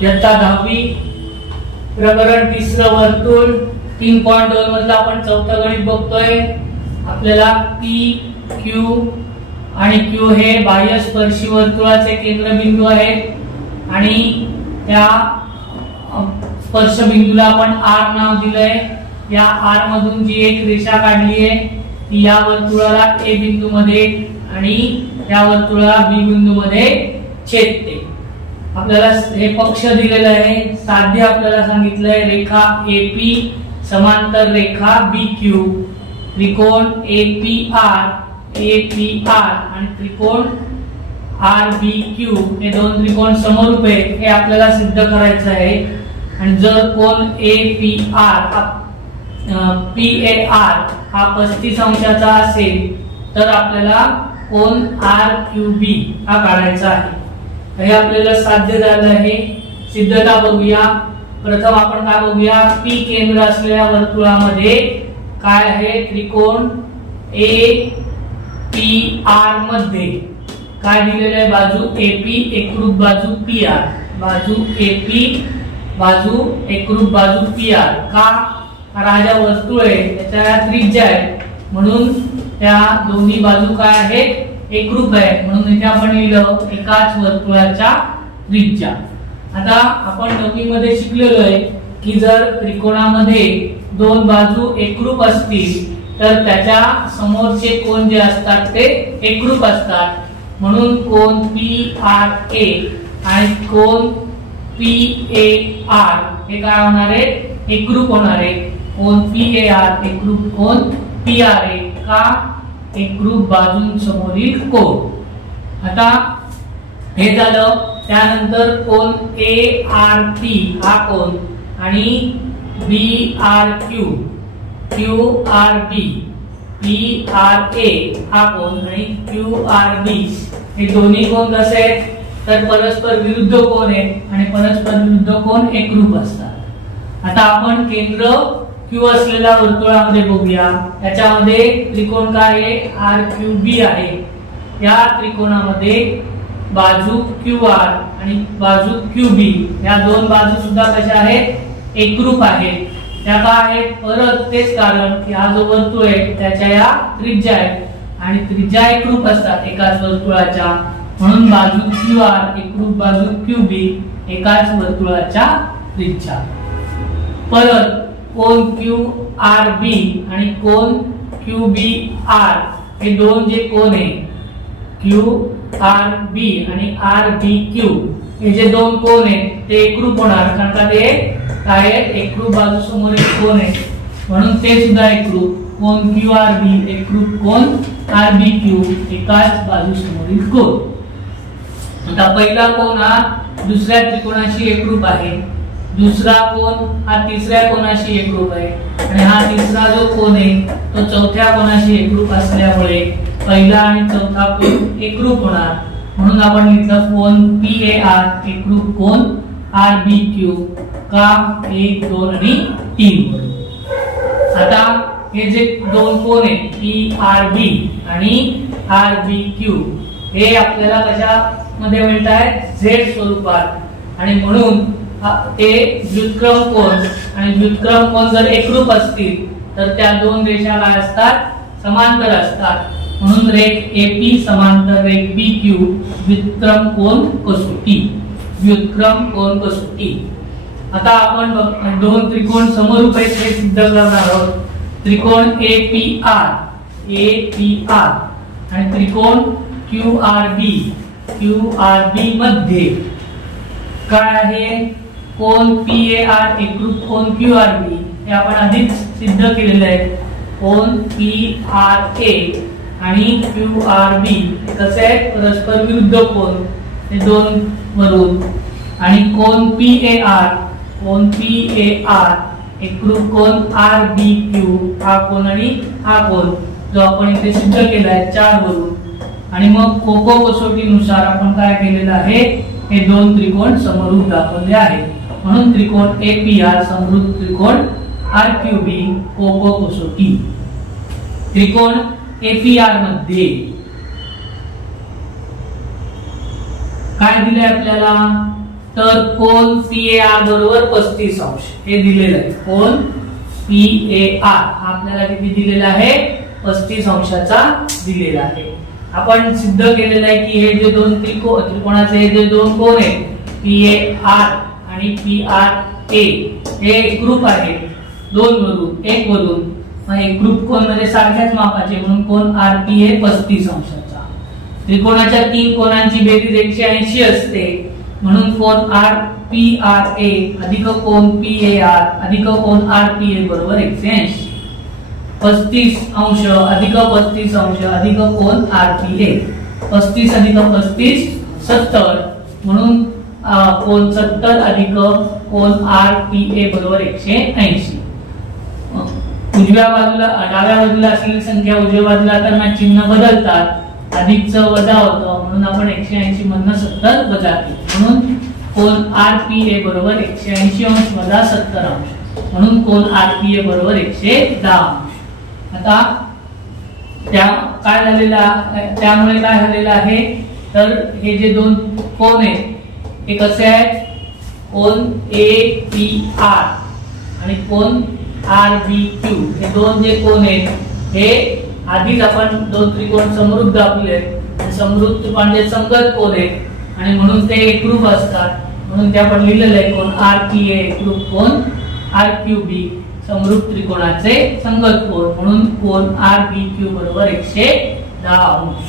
इयत्ता 10वी प्रकरण 3 वर्तुळ 3.2 मधला आपण चौथा गणित बघतोय। आपल्याला P, Q आणि Q हे बाह्य स्पर्शी वर्तुळाचे केंद्रबिंदू आहेत आणि त्या स्पर्श बिंदूला आपण R नाव दिलंय। या R मधून जी एक रेषा काढली आहे ती या वर्तुळाला A बिंदू मध्ये आणि या वर्तुळाला B बिंदू मध्ये छेदते। आपल्याला हे पक्ष दिलेलं आहे, साध्य आपल्याला सांगितलंय रेखा AP समांतर रेखा BQ, त्रिकोण APR आणि त्रिकोण RBQ हे दोन त्रिकोण समरूप आहेत हे आपल्याला सिद्ध करायचं आहे। आणि जर कोन PAR हा 35 अंशाचा असेल तर आपल्याला कोन RQB हा काढायचा आहे। हे आपल्याला साध्य झालं आहे। सिद्धता बघूया। प्रथम आपण काय बघूया, P केंद्र असलेल्या वर्तुळामध्ये काय आहे, त्रिकोण APR मध्ये काय दिलेलं आहे, बाजू AP एकरूप बाजू PR, बाजू AP बाजू एकरूप बाजू PR। का, राजा वर्तुळ आहे त्याच्या त्रिज्या आहे म्हणून त्या दोन्ही बाजू काय आहेत, एकरूप आहे म्हणून इथे आपण लिहिलं एकाच वर्तुळाच्या त्रिज्या। आता आपण 9वी मध्ये शिकलेलो आहे की जर त्रिकोणामध्ये दोन बाजू एकरूप असतील तर त्याच्या समोरचे कोन जे असतात ते एकरूप असतात, म्हणून कोन PRA आणि कोन PAR हे काय होणार आहे, एकरूप होणार आहे। कोन PAR एकरूप कोन PRA का, एकरूप बाजूंसमोरील कोन। आता हे झालं। त्यानंतर कोन ART हा कोन आणि BRQ, QRB, PRA हा कोन आणि QRB हे दोन्ही कोन कसे आहेत तर परस्पर विरुद्ध कोन आहेत आणि परस्पर विरुद्ध कोन एकरूप असतात। आता आपण केंद्र Q असलेल्या वर्तुळामध्ये बघूया। त्याच्यामध्ये त्रिकोण काय आहे, RQB आहे। या त्रिकोणामध्ये बाजू QR आणि बाजू QB या दोन बाजू सुद्धा कशा आहेत, एकरूप आहेत। त्या काय आहेत, परत तेच कारण की हा जो वर्तुळ आहे त्याच्या या त्रिज्या आहेत आणि त्रिज्या एकरूप असतात एकाच वर्तुळाच्या, म्हणून बाजू QR एकरूप बाजू QB एकाच वर्तुळाच्या त्रिज्या। परत कोन QRB आणि कोन QBR हे दोन जे कोन आहे QRB आणि RBQ हे जे दोन कोन आहेत ते एकरूप होणार, कारण का ते काय आहेत, एकरूप बाजू समोर एक कोन आहे म्हणून ते सुद्धा एकरूप। कोन QRB एकरूप कोन RBQ एकाच बाजू समोरील कोन। आता पहिला कोन हा दुसऱ्या त्रिकोणाशी एकरूप आहे, दुसरा कोन हा तिसऱ्या कोनाशी एकरूप आहे आणि हा तिसरा जो कोन आहे तो चौथ्या कोनाशी एकरूप असल्यामुळे पहिला आणि चौथा कोन एकरूप होणार, म्हणून आपण लिहिलं कोन PAR एकरूप कोन RBQ का 1, 2 आणि 3। आता हे जे दोन कोन आहेत PRB आणि RBQ हे आपल्याला कशा मध्ये मिळतात, Z स्वरूपात, आणि म्हणून ते व्युत्क्रम कोन आणि व्युत्क्रम कोन जर एकरूप असतील तर त्या दोन रेषा काय असतात, समांतर असतात, म्हणून रेख AP समांतर रेख BQ व्युत्क्रम कोन कसोटी, व्युत्क्रम कोन कसोटी। आता आपण दोन त्रिकोण समरूप आहेत हे सिद्ध करणार आहोत। त्रिकोण APR आणि त्रिकोण QRB मध्ये काय आहे, कोन PAR एकरूप कोन QRB हे आपण आधीच सिद्ध केलेले आहे। कोन PRA आणि QRB कसे आहेत, परस्पर विरुद्ध कोन हे दोन वरून, आणि कोन PAR एकरूप कोन RBQ हा कोन आणि हा कोन जो आपण इथे सिद्ध केलाय 4 वरून। आणि मग कोको कसोटीनुसार आपण काय केलेलं आहे, हे दोन त्रिकोण समरूप दाखवले आहेत, म्हणून त्रिकोण APR समरूप त्रिकोण RQB कोको कसोटी। त्रिकोण APR मध्ये काय दिले आपल्याला, तर कोन PAR बरोबर 35 अंश हे दिलेलं आहे. कोन PAR आपल्याला किती दिलेला आहे? 35 अंशाचा दिलेला आहे. आपण सिद्ध केलेलं आहे की हे जे दोन त्रिकोणाचे हे जे दोन कोन आहेत PAR आणि PRA हे एकरूप आहेत. दोन वरून एक वरून मग एकरूप कोन मध्ये सारख्याच मापाचे म्हणून कोन RP हे 35 अंशाचा. त्रिकोणाच्या तीन कोनांची बेरीज 180 असते म्हणून कोन PRA अधिक कोन PAR अधिक कोन RPA बरोबर 180. 35 अंश अधिक 35 अंश अधिक कोन RPA 35 अधिक 35 70 म्हणून कोन 70 अधिक कोन RPA बरोबर 180. उजव्या बाजूला डाव्या बाजूला असलेली संख्या उजव्या बाजूला असताना चिन्ह बदलतात. अधिकचं वजा होतं म्हणून आपण 180 मधनं 70 वजा केलं म्हणून कोन RPA बरोबर 180 अंश वजा 70 अंश म्हणून कोन RPA बरोबर 110 अंश. आता त्यामुळे काय झालेलं आहे तर हे जे दोन कोन आहेत हे कसे आहेत? कोन APR आणि कोन RBQ हे दोन जे कोन आहेत हे आधीच आपण दोन त्रिकोण समरूप दाखवले आहेत. समरूप म्हणजे संगत कोन आहेत आणि म्हणून ते एकरूप असतात म्हणून ते आपण लिहिलेलं आहे कोन RPA एकरूप कोन RQB समरूप त्रिकोणाचे संगत कोन म्हणून कोन RBQ बरोबर 110 अंश.